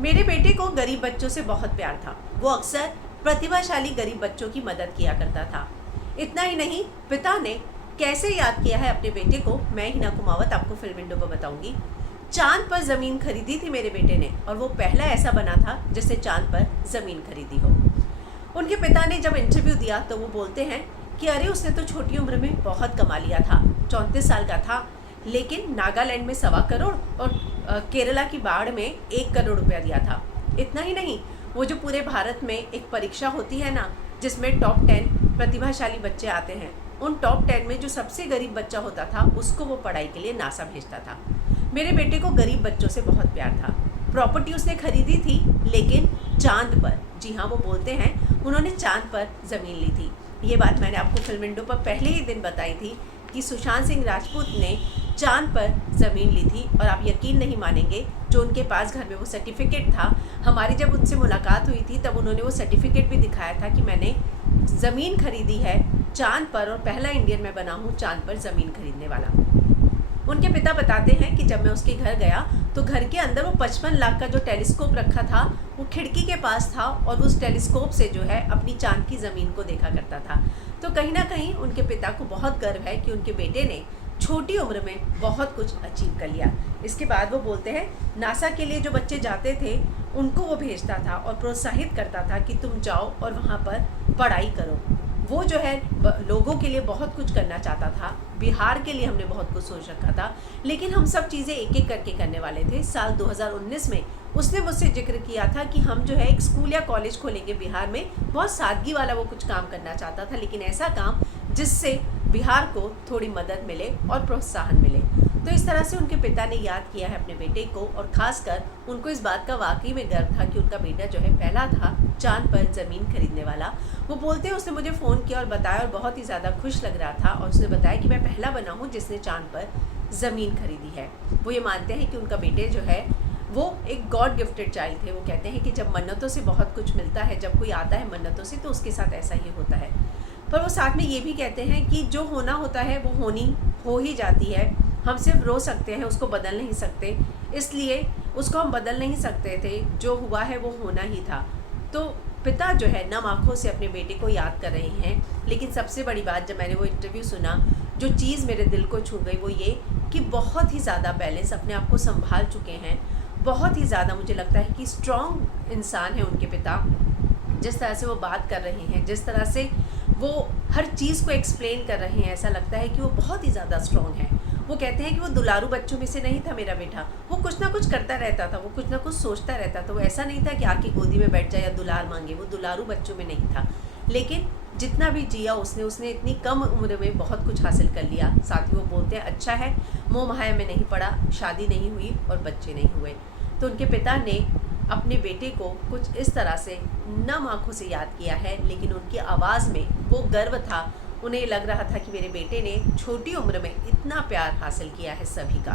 मेरे बेटे को गरीब बच्चों से बहुत प्यार था। वो अक्सर प्रतिभाशाली गरीब बच्चों की मदद किया करता था। इतना ही नहीं, पिता ने कैसे याद किया है अपने बेटे को, मैं हिना कुमावत आपको फिल्म विंडो पर बताऊंगी। चांद पर ज़मीन खरीदी थी मेरे बेटे ने, और वो पहला ऐसा बना था जिसने चांद पर ज़मीन खरीदी हो। उनके पिता ने जब इंटरव्यू दिया तो वो बोलते हैं कि अरे उसने तो छोटी उम्र में बहुत कमा लिया था, 34 साल का था, लेकिन नागालैंड में 1.25 करोड़ और केरला की बाढ़ में 1 करोड़ रुपया दिया था। इतना ही नहीं, वो जो पूरे भारत में एक परीक्षा होती है ना, जिसमें टॉप 10 प्रतिभाशाली बच्चे आते हैं, उन टॉप 10 में जो सबसे गरीब बच्चा होता था उसको वो पढ़ाई के लिए नासा भेजता था। मेरे बेटे को गरीब बच्चों से बहुत प्यार था। प्रॉपर्टी उसने खरीदी थी, लेकिन चांद पर, जी हाँ, वो बोलते हैं उन्होंने चांद पर ज़मीन ली थी। ये बात मैंने आपको फिल्म विंडो पर पहले ही दिन बताई थी कि सुशांत सिंह राजपूत ने चांद पर ज़मीन ली थी। और आप यकीन नहीं मानेंगे, जो उनके पास घर में वो सर्टिफिकेट था, हमारी जब उनसे मुलाकात हुई थी तब उन्होंने वो सर्टिफिकेट भी दिखाया था कि मैंने ज़मीन खरीदी है चांद पर, और पहला इंडियन मैं बना हूँ चांद पर ज़मीन खरीदने वाला। उनके पिता बताते हैं कि जब मैं उसके घर गया तो घर के अंदर वो 55 लाख का जो टेलीस्कोप रखा था वो खिड़की के पास था, और उस टेलीस्कोप से जो है अपनी चांद की ज़मीन को देखा करता था। तो कहीं ना कहीं उनके पिता को बहुत गर्व है कि उनके बेटे ने छोटी उम्र में बहुत कुछ अचीव कर लिया। इसके बाद वो बोलते हैं नासा के लिए जो बच्चे जाते थे उनको वो भेजता था और प्रोत्साहित करता था कि तुम जाओ और वहाँ पर पढ़ाई करो। वो जो है लोगों के लिए बहुत कुछ करना चाहता था। बिहार के लिए हमने बहुत कुछ सोच रखा था, लेकिन हम सब चीज़ें एक एक करके करने वाले थे। साल 2019 में उसने मुझसे जिक्र किया था कि हम जो है एक स्कूल या कॉलेज खोलेंगे बिहार में। बहुत सादगी वाला वो कुछ काम करना चाहता था, लेकिन ऐसा काम जिससे बिहार को थोड़ी मदद मिले और प्रोत्साहन मिले। तो इस तरह से उनके पिता ने याद किया है अपने बेटे को, और ख़ासकर उनको इस बात का वाकई में गर्व था कि उनका बेटा जो है पहला था चांद पर ज़मीन खरीदने वाला। वो बोलते हैं उसने मुझे फ़ोन किया और बताया, और बहुत ही ज़्यादा खुश लग रहा था, और उसने बताया कि मैं पहला बना हूँ जिसने चांद पर ज़मीन खरीदी है। वो ये मानते हैं कि उनका बेटे जो है वो एक गॉड गिफ्टेड चाइल्ड थे। वो कहते हैं कि जब मन्नतों से बहुत कुछ मिलता है, जब कोई आता है मन्नतों से, तो उसके साथ ऐसा ही होता है। पर वो साथ में ये भी कहते हैं कि जो होना होता है वो हो ही जाती है। हम सिर्फ रो सकते हैं, उसको बदल नहीं सकते, इसलिए उसको हम बदल नहीं सकते थे। जो हुआ है वो होना ही था। तो पिता जो है नम आँखों से अपने बेटे को याद कर रहे हैं। लेकिन सबसे बड़ी बात, जब मैंने वो इंटरव्यू सुना, जो चीज़ मेरे दिल को छू गई वो ये कि बहुत ही ज़्यादा बैलेंस, अपने आप को संभाल चुके हैं। बहुत ही ज़्यादा मुझे लगता है कि स्ट्रॉन्ग इंसान है उनके पिता। जिस तरह से वो बात कर रहे हैं, जिस तरह से वो हर चीज़ को एक्सप्लेन कर रहे हैं, ऐसा लगता है कि वो बहुत ही ज़्यादा स्ट्रॉन्ग है। वो कहते हैं कि वो दुलारू बच्चों में से नहीं था मेरा बेटा। वो कुछ ना कुछ करता रहता था, वो कुछ ना कुछ सोचता रहता था। वो ऐसा नहीं था कि आके गोदी में बैठ जाए या दुलार मांगे। वो दुलारू बच्चों में नहीं था, लेकिन जितना भी जिया उसने इतनी कम उम्र में बहुत कुछ हासिल कर लिया। साथ ही वो बोलते हैं अच्छा है मोह माया में नहीं पड़ा, शादी नहीं हुई और बच्चे नहीं हुए। तो उनके पिता ने अपने बेटे को कुछ इस तरह से नम आँखों से याद किया है, लेकिन उनकी आवाज़ में वो गर्व था। उन्हें लग रहा था कि मेरे बेटे ने छोटी उम्र में इतना प्यार हासिल किया है सभी का।